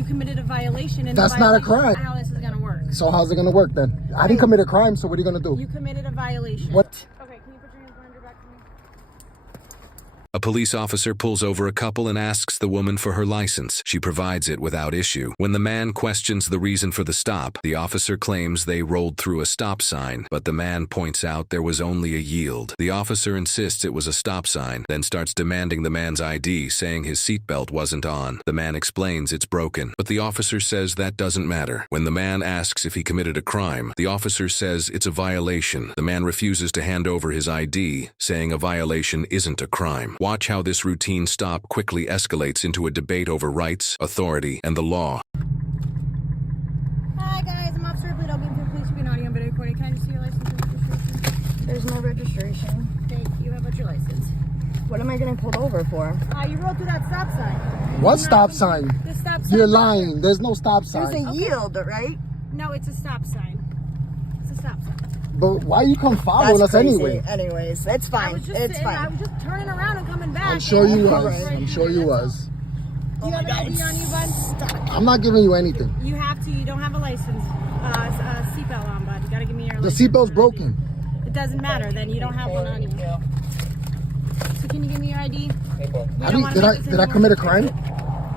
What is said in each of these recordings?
You committed a violation. And that's not a crime. That's not how this is going to work. So how's it going to work then? I didn't commit a crime, so what are you going to do? You committed a violation. What? Okay, can you put your hands behind your back for me? A police officer pulls over a couple and asks the woman for her license. She provides it without issue. When the man questions the reason for the stop, the officer claims they rolled through a stop sign, but the man points out there was only a yield. The officer insists it was a stop sign, then starts demanding the man's ID, saying his seatbelt wasn't on. The man explains it's broken, but the officer says that doesn't matter. When the man asks if he committed a crime, the officer says it's a violation. The man refuses to hand over his ID, saying a violation isn't a crime. Watch how this routine stop quickly escalates into a debate over rights, authority, and the law. Hi guys, I'm Officer Blue Dog for police being audio and video recording. Can I just see your license and registration? There's no registration. Thank you. How about your license? What am I getting pulled over for? You rolled through that stop sign. What stop sign? The stop sign. You're lying. There's no stop sign. There's a yield, right? No, it's a stop sign. It's a stop sign. But why you come following us anyway? Anyways, it's fine. It's fine. I was just turning around and coming back. I'm sure you was. Right. I'm sure you was. Do you have an ID on you, bud? I'm not giving you anything. You have to. You don't have a license. Seatbelt on, bud. You gotta give me your The license. seatbelt's broken. It doesn't matter. Then you don't have one on you. So can you give me your ID? Did I commit a crime?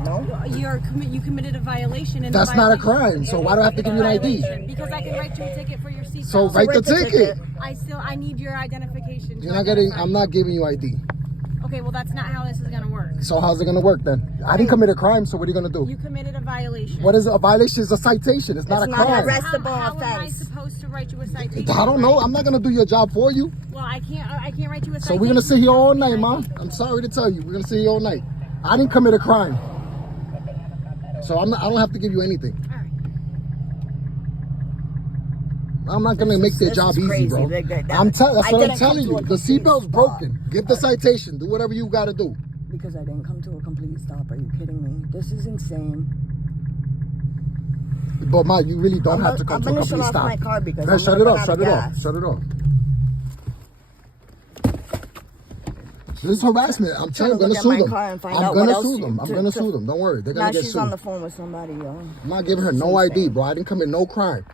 No. You committed a violation. And That's not a crime. So why do I have to give you an ID? Because I can write you a ticket for your seatbelt. So write the ticket. I need your identification. You're not getting. I'm not giving you ID. Okay, well that's not how this is gonna work. So how's it gonna work then? I didn't commit a crime. So what are you gonna do? You committed a violation. What is a violation? It's a citation. It's not a crime. Not arrestable How am I offense. supposed to write you a citation? I don't know. I'm not gonna do your job for you. Well, I can't write you a citation. So we're gonna sit here all night, Mom. I'm sorry to tell you, we're gonna sit here all night. I didn't commit a crime, so I don't have to give you anything. All right. I'm not gonna make their job easy, bro. That's what I'm telling you. The seatbelt's broken. Give the citation. Do whatever you gotta do. Because I didn't come to a complete stop. Are you kidding me? This is insane. But Ma, you really don't have to come to a complete stop. I'm gonna shut off my car because Man, shut it off. Shut it off. Shut it off. This is harassment. I'm telling you, I'm gonna sue them. I'm gonna sue them. I'm gonna sue them. Don't worry. They're gonna get sued. Now she's on the phone with somebody, yo. I'm not giving her no ID, bro. I didn't commit no crime.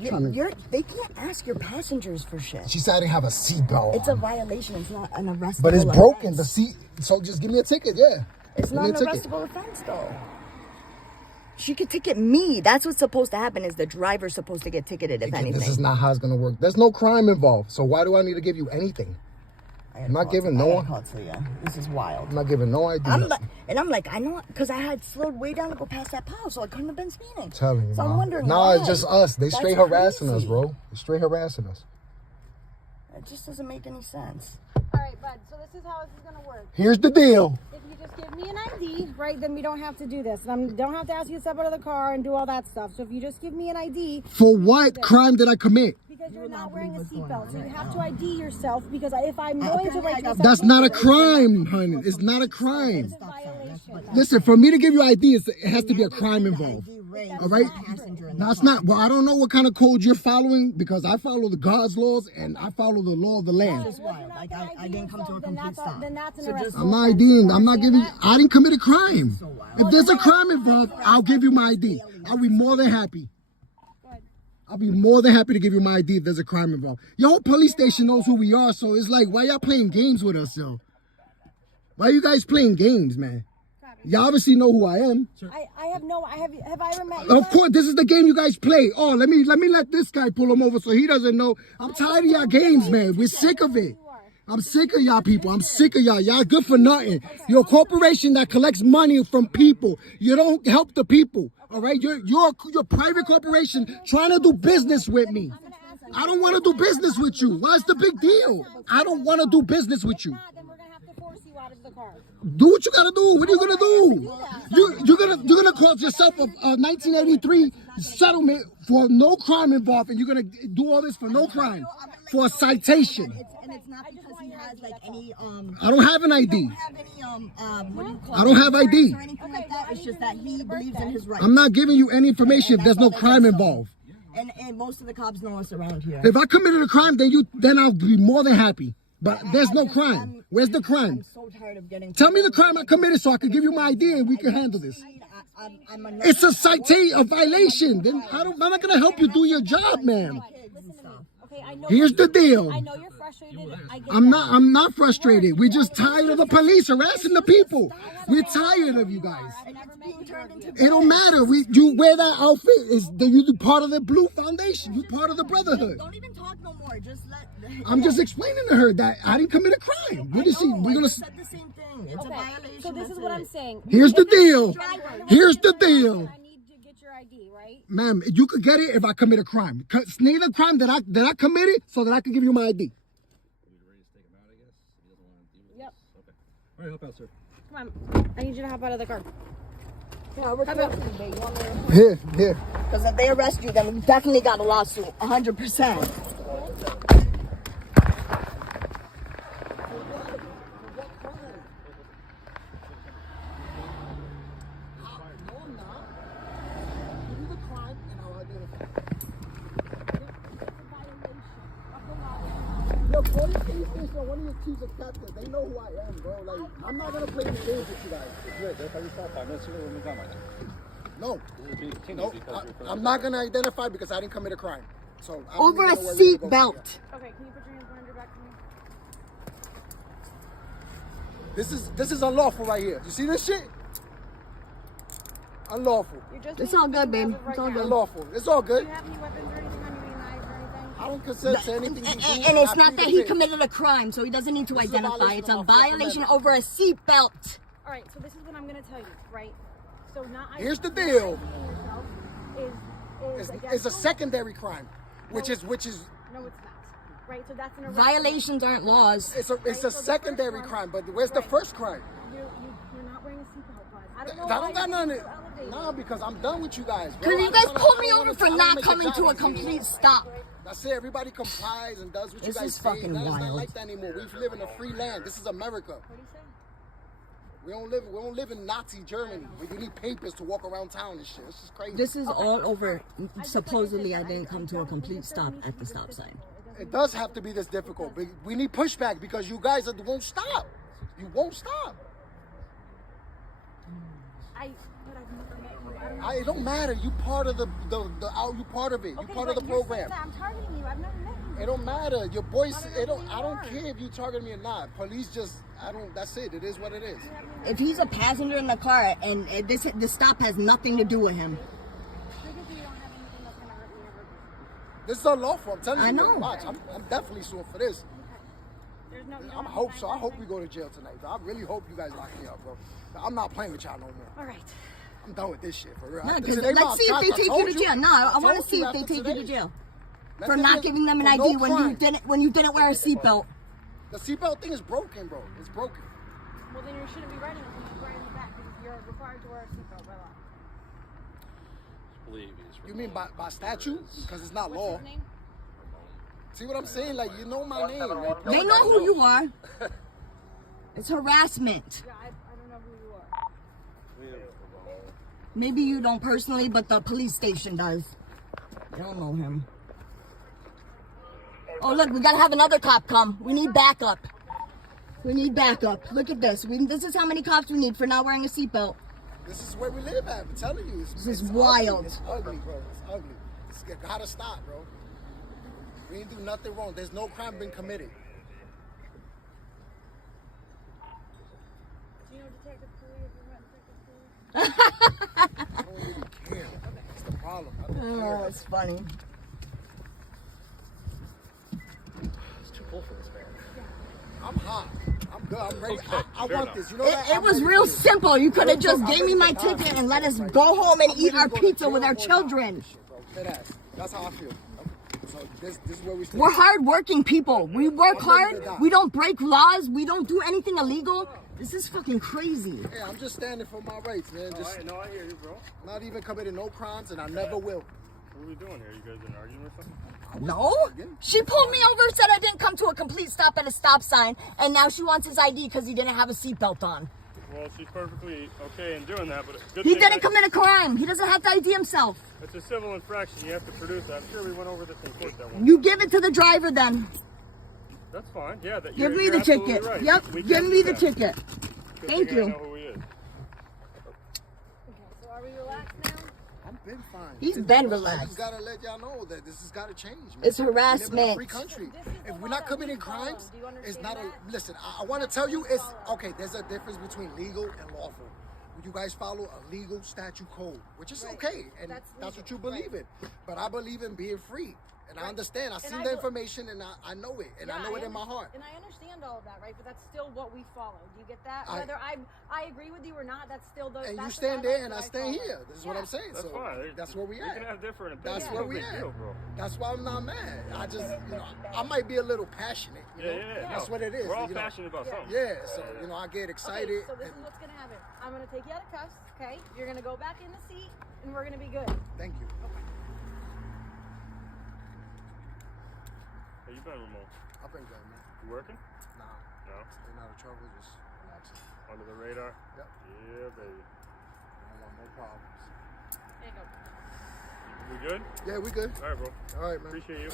They can't ask your passengers for shit. She said I didn't have a seatbelt. It's a violation. It's not an arrestable. But it's broken. The seat. So just give me a ticket. Yeah. It's not an arrestable offense, though. She could ticket me. That's what's supposed to happen. Is the driver's supposed to get ticketed if anything? This is not how it's gonna work. There's no crime involved. So why do I need to give you anything? I'm not giving no one. This is wild. I'm not giving no idea. I'm like, I know, because I had slowed way down to go past that pile, so I couldn't have been speeding. I'm telling you, so I'm wondering why. It's just us. They straight harassing us, bro. They straight harassing us. It just doesn't make any sense. All right, bud. So this is how this is gonna work. Here's the deal. If you just give me an ID, right, then we don't have to do this. And I don't have to ask you to step out of the car and do all that stuff. So if you just give me an ID. For what crime did I commit? Because you're not wearing a seatbelt, so you have to ID yourself. Because if I'm going to write you a that's not a crime, honey. It's not a crime. Listen, for me to give you ID, it has to be a crime involved. All right? Now it's not. Well, I don't know what kind of code you're following because I follow the God's laws and I follow the law of the land. It's wild. Like I didn't come to a complete stop. Then that's an arrest. I'm not IDing. I'm not giving. I didn't commit a crime. If there's a crime involved, I'll give you my ID. I'll be more than happy. I'll be more than happy to give you my ID if there's a crime involved. Your whole police station knows who we are, so it's like, why y'all playing games with us, yo? Why you guys playing games, man? You obviously know who I am. I have no. Have I ever met you? Of course, this is the game you guys play. Oh, let me let this guy pull him over so he doesn't know. I'm tired of y'all games, man. We're sick of it. I'm sick of y'all people. I'm sick of y'all. Y'all good for nothing. You're a corporation that collects money from people. You don't help the people. All right? You're a private corporation trying to do business with me. I don't want to do business with you. What's the big deal? I don't want to do business with you. Then we're gonna have to force you out of the car. Do what you gotta do. What are you gonna do? You're gonna cause yourself a 1983 settlement for no crime involved, and you're gonna do all this for no crime, for a citation. And it's not because he has like any I don't have an ID. I don't have ID. or anything like that. It's just that he believes in his rights. I'm not giving you any information if there's no crime involved. And most of the cops know us around here. If I committed a crime, then I'll be more than happy. But there's no crime. Where's the crime? I'm so tired of getting. Tell me the crime I committed so I can give you my ID and we can handle this. It's a citation, a violation. Then I'm not gonna help you do your job, ma'am. Listen to me. Okay, I know. Here's the deal. I know you're frustrated. I get I'm that. not frustrated. We're just tired of the police harassing the people. We're tired of you guys. I've never met you. It don't matter. You wear that outfit. You part of the Blue Foundation. You part of the Brotherhood. Don't even talk no more. Just let. I'm just explaining to her that I didn't commit a crime. What is she? We're gonna. said the same thing. It's a Okay, violation. so this is what I'm saying. Here's the deal. Here's the deal. I need to get your ID, right? Ma'am, you could get it if I commit a crime. Name the crime that I committed so that I can give you my ID. Yep. Okay. All right, help out, sir. Come on. I need you to hop out of the car. Yeah, we're How about- Here. Because if they arrest you, then we definitely got a lawsuit. 100%. Yo, call the police station or one of your chiefs of captains. They know who I am, bro. Like, I'm not gonna play any games with you guys. No, I'm not gonna identify because I didn't commit a crime. So I don't Over a even know where we're seat gonna go belt. Okay, can you put your hands behind your back for me? This is unlawful right here. You see this shit? Unlawful. You're just It's being all good, aggressive babe. right It's all now. good. Unlawful. It's all Do good. you have any weapons or anything on you, any knives or anything? I don't consent to anything you do. And it's I not plead that the he fifth. committed a crime, so he doesn't need to This is a identify. violation It's a of my Fourth violation Amendment. over a seat belt. All right, so this is what I'm going to tell you, right? So not Here's the identifying deal. yourself is against It's a the law. secondary crime, which is No, it's not. Right, so that's an arrest. Violations aren't laws. it's a secondary crime. But where's the first crime? You're not wearing a seatbelt, bud. I don't know I why don't got you're none. so elevated. Nah, because I'm done with you guys. Bro. Because you I guys don't wanna- pulled I me don't over wanna- for I don't not make coming job to a easy. complete stop. That's it. Everybody complies and does what you This guys is say. fucking That's not wild. like that anymore. We live in a free land. This is America. What do you say? We don't live in Nazi Germany. We need papers to walk around town and shit. This is crazy. This is all over. Supposedly, I didn't come to a complete stop at the stop sign. It does have to be this difficult. But we need pushback because you guys won't stop. You won't stop. But I've never met you. I don't know. It don't matter. You part of you part of it. You Okay, part of the but you're saying program. that I'm targeting you. I've never met you. It don't matter. Your voice. I I don't know who you don't are. care if you target me or not. Police just. I don't. That's it. It is what it is. If he's a passenger in the car and the stop has nothing to do with him, Because you don't have anything that's going to hurt me or hurt you. This is unlawful. I'm telling you. I know. Watch. I'm definitely suing for this. There's no. you I don't have hope to so. sign I hope we anything. go to jail tonight. Bro. I really hope you guys lock me up, bro. I'm not playing with y'all no more. All right. I'm done with this shit for real. no, This because ain't my let's see if shot. they I take told you to jail. No, I want to told see you if they after take you to today. jail Let's for take not it giving them an for ID no when you crime. didn't wear a seatbelt. The seatbelt thing is broken, bro. It's broken. Well, then you shouldn't be riding it. You should ride in the back because you're required to wear a seatbelt by law. Believe he's You mean by statute? Because it's not What's law. his name? See what I'm saying? Like, you know my name. Like, They know who you are. It's harassment. Yeah, I don't know who you are. Maybe you don't personally, but the police station does. I don't know him. Oh, look, we gotta have another cop come. We need backup. We need backup. Look at this. This is how many cops we need for not wearing a seatbelt. This is where we live at. I'm telling you. This is it's wild. Ugly. It's ugly, bro. It's ugly. It gotta stop, bro. We ain't do nothing wrong. There's no crime been committed. Do you know Detective Cooley? Have you met Detective Cooley? I don't really care. That's the problem. I don't Oh, care. that's funny. It's too cool for this man. I'm hot. I'm good. I'm ready. Okay, I fair want enough. this. You know that? It I'm was ready real for this. simple. You could have just I'm gave me ready my to die ticket for and let this us right go now. home and I'm eat ready our to go to pizza jail with our or die children. for this shit, bro. Deadass. That's how I feel. So this is where we stand. We're hardworking people. We work I'm ready hard. to die. We don't break laws. We don't do anything illegal. This is fucking crazy. Yeah, I'm just standing for my rights, man. Just No, I hear you, bro. not even committing no crimes, and I never will. What are we doing here? You guys been arguing or something? No? She pulled me over, said I didn't come to a complete stop at a stop sign, and now she wants his ID because he didn't have a seatbelt on. Well, she's perfectly okay in doing that, but good He thing didn't that- commit a crime. He doesn't have to ID himself. It's a civil infraction. You have to produce that. I'm sure we went over this in court that one. You give it to the driver then. That's fine. Yeah, that, Give you're, me you're the absolutely ticket. Right. Yep, We give can me do the that. ticket. Good Thank thing I you. know who he is. Okay, so are we been fine. He's Since been I relaxed. just gotta let y'all know that this has gotta change, man. It's We live in a harassment. free country. This is the If we're law not that committing we follow. crimes, Do you it's understand not that? listen, I want to tell you, it's okay. There's a difference between legal and lawful. You guys follow a legal statute code, which is Right. okay, and That's that's what you legal, believe in. But I believe in being free, and I Right. understand. I've And seen I the be- information, and I know it, and I know it in my heart. And I understand all of that, right? But that's still what we follow. Do you get that? I- Whether I agree with you or not, that's still the. And you that's the stand guidelines there, and that I stand follow. here. This is what Yeah. I'm saying. That's So fine. that's where we We at. can have different opinions. That's No where we big at. deal, bro. That's why I'm not mad. I just, I might be a little passionate. You know? Yeah. That's no. what it is. We're all you know? passionate about something. Yeah, so I get excited. Okay, so this is and what's gonna happen. I'm gonna take you out of cuffs. Okay, you're gonna go back in the seat, and we're gonna be good. thank you. How you been, Ramon? I've been good, man. You working? Nah, No. staying out of trouble, just relaxing. Under the radar? Yep. Yeah, baby. I don't want no problems. There you go. We good? Yeah, we good. All right, bro. All right, man. Appreciate you.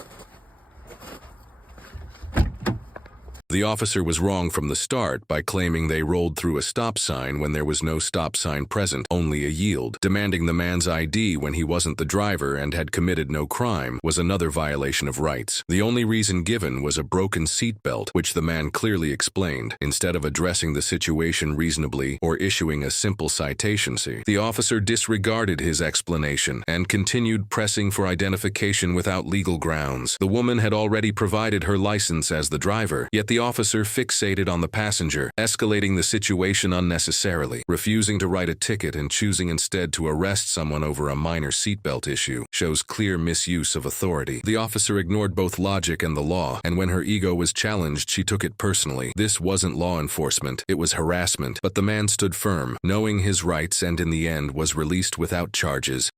The officer was wrong from the start by claiming they rolled through a stop sign when there was no stop sign present, only a yield. Demanding the man's ID when he wasn't the driver and had committed no crime was another violation of rights. The only reason given was a broken seatbelt, which the man clearly explained. Instead of addressing the situation reasonably or issuing a simple citation, the officer disregarded his explanation and continued pressing for identification without legal grounds. The woman had already provided her license as the driver, yet the officer fixated on the passenger, escalating the situation unnecessarily. Refusing to write a ticket and choosing instead to arrest someone over a minor seatbelt issue shows clear misuse of authority. The officer ignored both logic and the law, and when her ego was challenged, she took it personally. This wasn't law enforcement, it was harassment, but the man stood firm, knowing his rights, and in the end was released without charges.